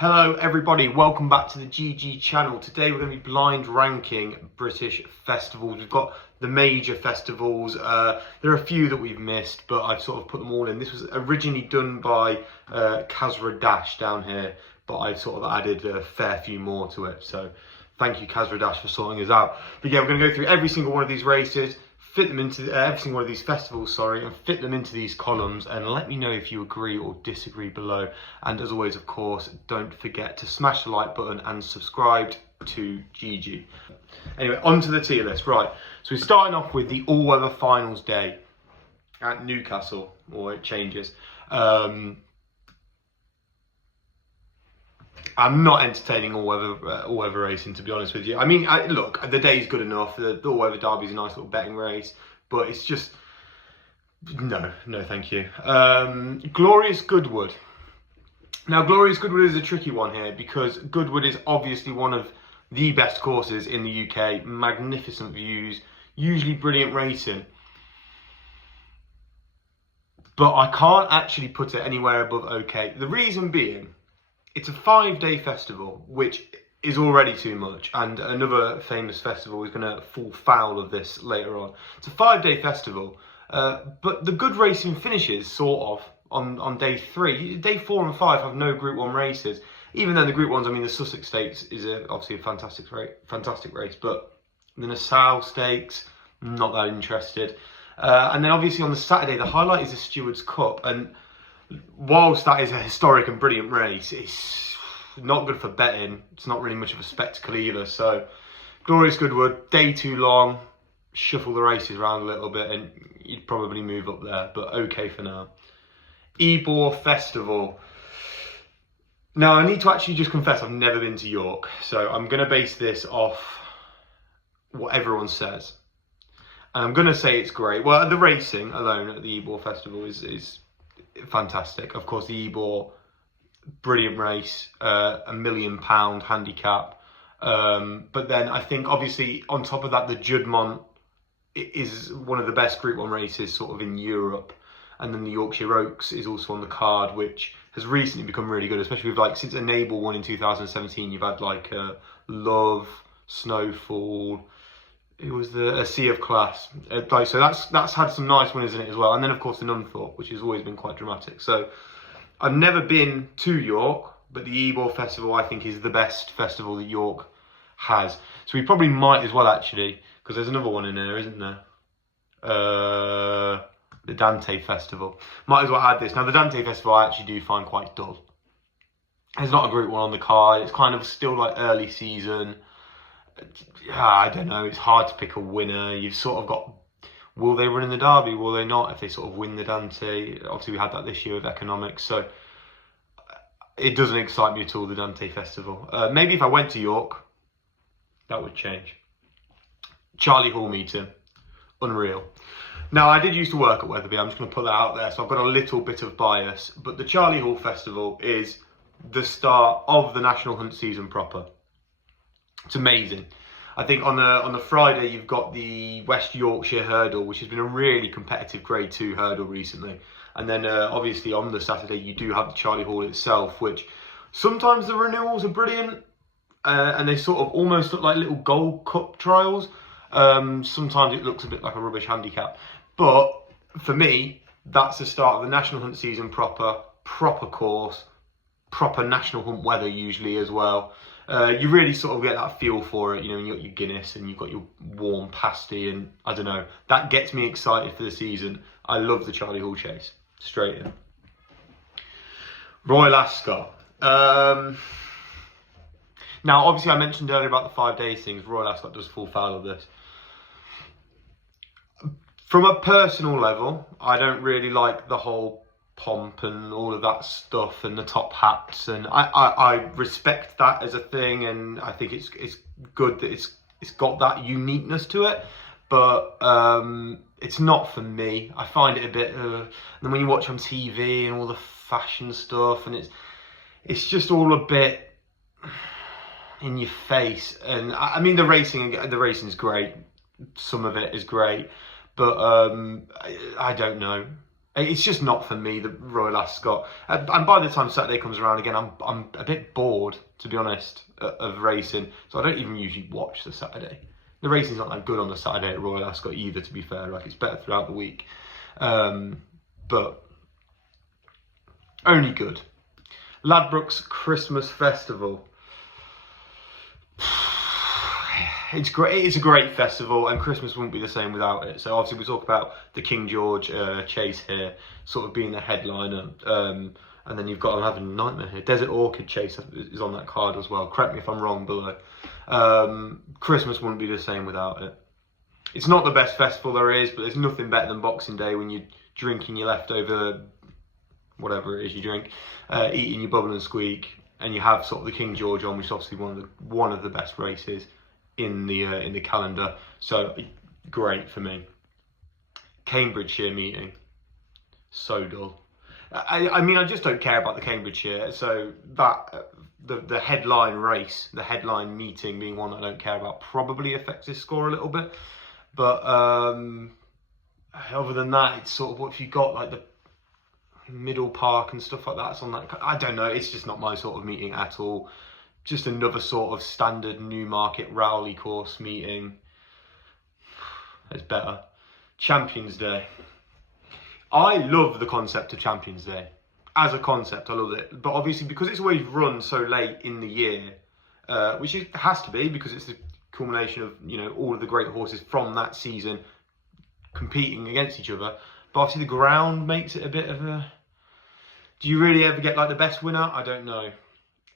Hello everybody, welcome back to the GG channel. Today we're going to be blind ranking British festivals. We've got the major festivals. There are a few that we've missed, but I've sort of put them all in. This was originally done by Kazra Dash down here, but I've sort of added a fair few more to it. So thank you Kazra Dash for sorting us out. But yeah, we're going to go through every single one of these races, fit them into every single one of these festivals, and fit them into these columns, and let me know if you agree or disagree below. And as always, of course, don't forget to smash the like button and subscribe to GG. Anyway, on to the tier list. Right, so we're starting off with the all-weather finals day at Newcastle, or it changes. I'm not entertaining all-weather racing, to be honest with you. I mean, look, the day's good enough. The all-weather derby's a nice little betting race, but it's just no, thank you. Glorious Goodwood. Now, Glorious Goodwood is a tricky one here because Goodwood is obviously one of the best courses in the UK. Magnificent views, usually brilliant racing. But I can't actually put it anywhere above okay. The reason being, it's a 5-day festival, which is already too much. And another famous festival is going to fall foul of this later on. It's a 5-day festival, but the good racing finishes sort of on day 3. Day 4 and 5 have no Group 1 races. Even then, the Group 1s, I mean, the Sussex Stakes is obviously a fantastic race, but the Nassau Stakes, not that interested. And then obviously on the Saturday, the highlight is the Stewards Cup. And whilst that is a historic and brilliant race, it's not good for betting. It's not really much of a spectacle either. So, Glorious Goodwood, day too long, shuffle the races around a little bit and you'd probably move up there, but okay for now. Ebor Festival. Now, I need to actually just confess I've never been to York, so I'm going to base this off what everyone says. And I'm going to say it's great. Well, the racing alone at the Ebor Festival is fantastic. Of course, the Ebor, brilliant race, £1 million handicap. But then I think obviously on top of that, the Juddmonte is one of the best Group 1 races sort of in Europe. And then the Yorkshire Oaks is also on the card, which has recently become really good, especially with since Enable won in 2017, you've had Love, Snowfall, it was a Sea of Class. So that's had some nice winners in it as well. And then of course the Nunthorpe, which has always been quite dramatic. So I've never been to York, but the Ebor Festival I think is the best festival that York has. So we probably might as well actually, because there's another one in there, isn't there? The Dante Festival. Might as well add this. Now the Dante Festival I actually do find quite dull. There's not a Group 1 on the card. It's kind of still early season. I don't know, it's hard to pick a winner. You've sort of got, will they run in the Derby, will they not, if they sort of win the Dante? Obviously we had that this year with economics, so it doesn't excite me at all, the Dante Festival. Maybe if I went to York, that would change. Charlie Hall Meeting, unreal. Now, I did used to work at Wetherby, I'm just going to put that out there, so I've got a little bit of bias, but the Charlie Hall Festival is the start of the National Hunt season proper. It's amazing. I think on the Friday you've got the West Yorkshire Hurdle, which has been a really competitive Grade 2 hurdle recently. And then obviously on the Saturday you do have the Charlie Hall itself, which sometimes the renewals are brilliant and they sort of almost look like little Gold Cup trials. Sometimes it looks a bit like a rubbish handicap. But for me, that's the start of the National Hunt season proper course, proper National Hunt weather usually as well. You really sort of get that feel for it, you know, you've got your Guinness and you've got your warm pasty and I don't know, that gets me excited for the season. I love the Charlie Hall Chase, straight in. Royal Ascot. Now, obviously I mentioned earlier about the 5-day things, Royal Ascot does fall foul of this. From a personal level, I don't really like the whole pomp and all of that stuff and the top hats, and I respect that as a thing, and I think it's good that it's got that uniqueness to it, but it's not for me. I find it a bit and then when you watch on TV and all the fashion stuff, and it's just all a bit in your face. And I mean the racing is great, some of it is great, but I don't know. It's just not for me, the Royal Ascot. And by the time Saturday comes around again, I'm a bit bored, to be honest, of racing. So I don't even usually watch the Saturday. The racing's not that good on the Saturday at Royal Ascot either, to be fair. Like, it's better throughout the week. But only good. Ladbrokes Christmas Festival. It's great. It's a great festival, and Christmas wouldn't be the same without it. So obviously we talk about the King George chase here, sort of being the headliner, and then you've got, I'm having a nightmare here, Desert Orchid chase is on that card as well. Correct me if I'm wrong below. Christmas wouldn't be the same without it. It's not the best festival there is, but there's nothing better than Boxing Day when you're drinking your leftover, whatever it is you drink, eating your bubble and squeak, and you have sort of the King George on, which is obviously one of the best races in the calendar. So great for me. Cambridgeshire Meeting, so dull. I mean, I just don't care about the Cambridgeshire. So that the headline race, the headline meeting being one I don't care about, probably affects his score a little bit. But other than that, it's sort of what if you got like the Middle Park and stuff like that. It's on that. I don't know. It's just not my sort of meeting at all. Just another sort of standard Newmarket Rowley course meeting. It's better. Champions Day. I love the concept of Champions Day. As a concept, I love it. But obviously, because it's always run so late in the year, which it has to be because it's the culmination of, you know, all of the great horses from that season competing against each other. But obviously, the ground makes it a bit of a... Do you really ever get like the best winner? I don't know.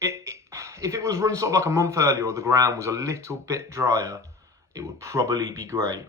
If it was run sort of like a month earlier, or the ground was a little bit drier, it would probably be great.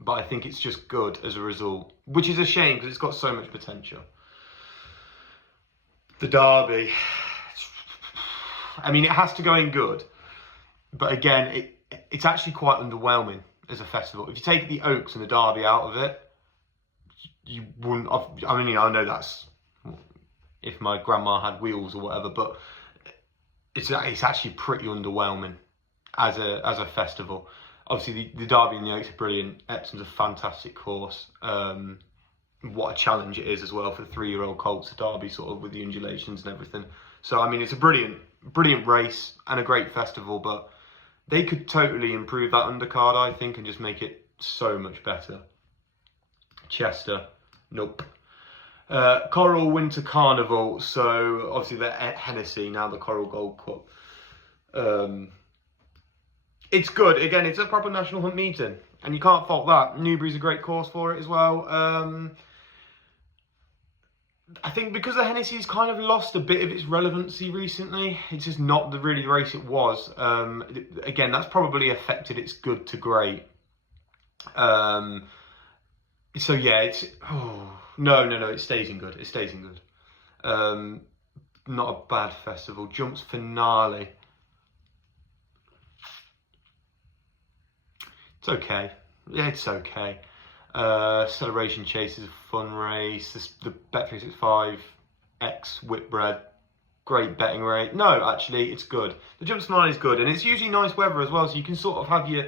But I think it's just good as a result, which is a shame because it's got so much potential. The Derby. I mean, it has to go in good, but again, it's actually quite underwhelming as a festival. If you take the Oaks and the Derby out of it, you wouldn't. I mean, I know that's if my grandma had wheels or whatever, but it's actually pretty underwhelming as a festival. Obviously, the Derby and the Oaks are brilliant. Epsom's a fantastic course. What a challenge it is as well for the 3-year-old colts. The Derby sort of with the undulations and everything. So I mean, it's a brilliant race and a great festival. But they could totally improve that undercard, I think, and just make it so much better. Chester, nope. Coral Winter Carnival. So obviously they're at Hennessy now, the Coral Gold Cup. It's good. Again, it's a proper national hunt meeting, and you can't fault that. Newbury's a great course for it as well. I think because the Hennessy's kind of lost a bit of its relevancy recently. It's just not really the race it was. Again, that's probably affected its good to great. So yeah, it's no, it stays in good. It stays in good. Not a bad festival. Jumps Finale. It's okay. Yeah, it's okay. Celebration Chase is a fun race. The Bet365 X Whitbread, great betting rate. No, actually, it's good. The Jumps Finale is good, and it's usually nice weather as well, so you can sort of have your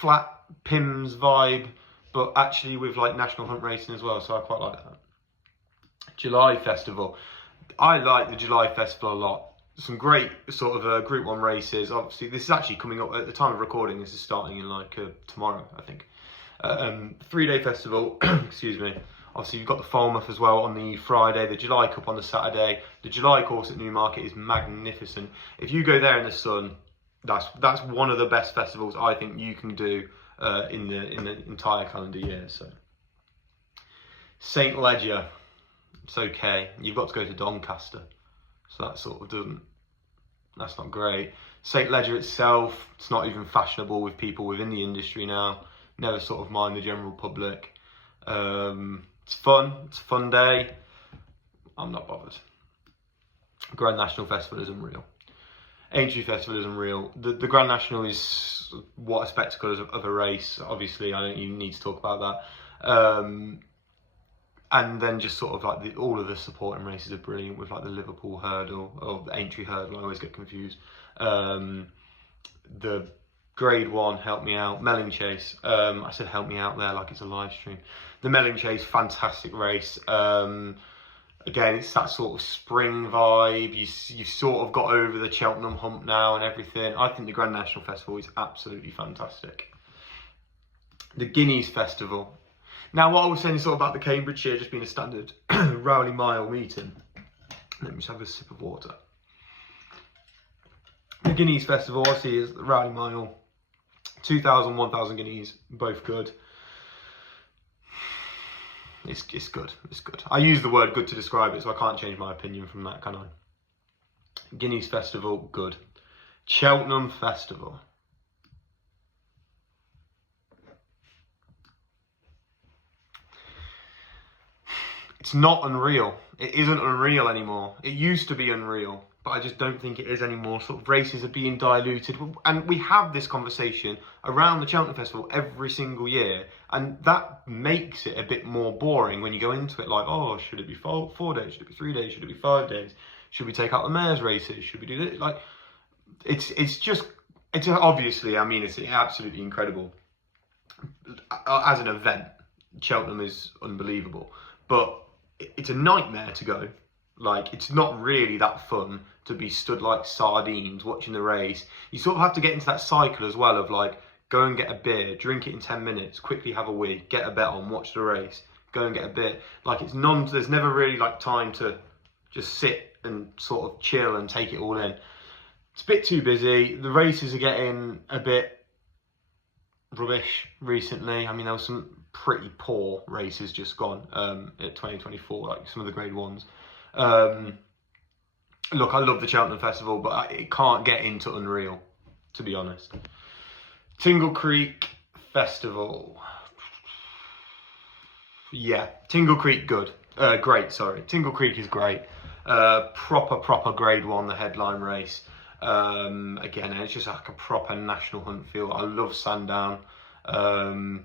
flat Pims vibe, but actually with like national hunt racing as well, so I quite like that. July Festival. I like the July Festival a lot. Some great sort of Group 1 races. Obviously, this is actually coming up at the time of recording. This is starting in like tomorrow, I think. 3-day festival, excuse me. Obviously, you've got the Falmouth as well on the Friday, the July Cup on the Saturday. The July course at Newmarket is magnificent. If you go there in the sun, that's one of the best festivals I think you can do in the entire calendar year. So, St Leger, it's okay. You've got to go to Doncaster. So that sort of that's not great. St Leger itself, it's not even fashionable with people within the industry now. Never sort of mind the general public. It's fun. It's a fun day. I'm not bothered. Grand National Festival is unreal. Aintree Festival is unreal. The Grand National is what a spectacle of a race. Obviously, I don't even need to talk about that. And then just sort of like all of the supporting races are brilliant with like the Liverpool Hurdle or the Aintree Hurdle. I always get confused. The Grade 1, help me out. Melling Chase. I said help me out there like it's a live stream. The Melling Chase, fantastic race. Again, it's that sort of spring vibe. You've sort of got over the Cheltenham hump now and everything. I think the Grand National Festival is absolutely fantastic. The Guineas Festival. Now, what I was saying sort of about the Cambridgeshire just being a standard Rowley Mile meeting. Let me just have a sip of water. The Guineas Festival, obviously, is the Rowley Mile. 2,000, 1,000 guineas, both good. It's good, it's good. I use the word good to describe it, so I can't change my opinion from that, can I? Guineas Festival, good. Cheltenham Festival. It's not unreal. It isn't unreal anymore. It used to be unreal, but I just don't think it is anymore. Sort of races are being diluted, and we have this conversation around the Cheltenham Festival every single year, and that makes it a bit more boring when you go into it. Like, oh, should it be 4 days? Should it be 3 days? Should it be 5 days? Should we take out the mayor's races? Should we do this? Like, it's obviously, I mean, it's absolutely incredible as an event. Cheltenham is unbelievable, but it's a nightmare to go. Like, it's not really that fun to be stood like sardines watching the race. You sort of have to get into that cycle as well of like, go and get a beer, drink it in 10 minutes, quickly have a wee, get a bet on, watch the race, go and get a beer. Like, there's never really like time to just sit and sort of chill and take it all in. It's a bit too busy. The races are getting a bit rubbish recently. I mean, there was some pretty poor races just gone at 2024, like some of the grade 1s. Look, I love the Cheltenham Festival, but it can't get into unreal, to be honest. Tingle Creek Festival. Yeah, Tingle Creek, good. Great, sorry. Tingle Creek is great. Proper grade 1, the headline race. Again, it's just like a proper national hunt feel. I love Sandown. And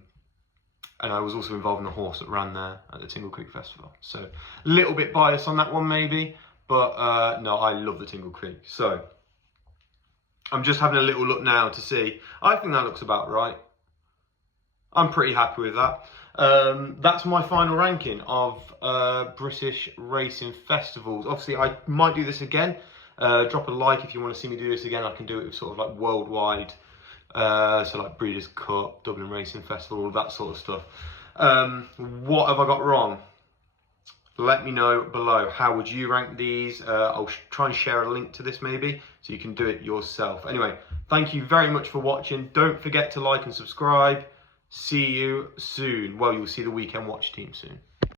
I was also involved in a horse that ran there at the Tingle Creek Festival. So, a little bit biased on that one maybe. But no, I love the Tingle Creek. So, I'm just having a little look now to see. I think that looks about right. I'm pretty happy with that. That's my final ranking of British racing festivals. Obviously, I might do this again. Drop a like if you want to see me do this again. I can do it with sort of like worldwide. So like Breeders' Cup, Dublin Racing Festival, all that sort of stuff. What have I got wrong? Let me know below. How would you rank these? I'll try and share a link to this maybe, so you can do it yourself. Anyway, thank you very much for watching. Don't forget to like and subscribe. See you soon. Well, you'll see the Weekend Watch team soon.